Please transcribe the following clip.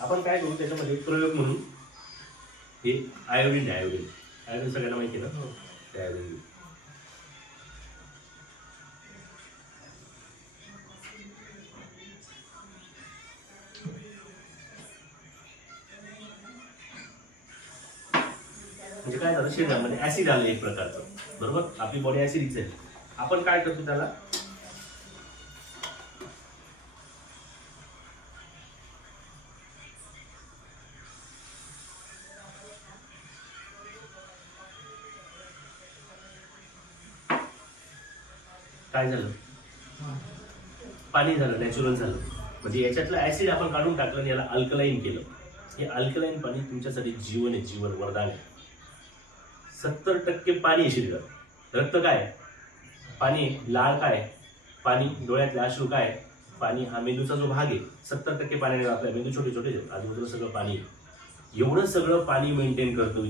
आपण काय करू त्याच्यामध्ये प्रयोग म्हणून हे आयोडीन आहे. आयोडीन सगळ्यांना माहिती आहे ना. ते आयोडीन म्हणजे काय झालं, शरीरामध्ये ऍसिड आलं एक प्रकारचं, बरोबर. आपली बॉडी ऍसिडिक आहे. आपण काय करतो त्याला काय झालं, पाणी झालं, नॅचरल झालं. म्हणजे याच्यातलं ऍसिड आपण काढून टाकलं आणि याला अल्कलाईन केलं. हे अल्कलाईन पाणी तुमच्यासाठी जीवन आहे, जीवन वरदान आहे. 70% पाणी आहे शरीरात. रक्त काय पाणी, लाळ काय पाणी, डोळ्यातले अश्रू काय पाणी. हा मेंदूचा जो भाग आहे 70% पाण्याने आपल्या मेंदू छोटे छोटे आजूबाजूला सगळं पाणी. एवढं सगळं पाणी मेंटेन करतो.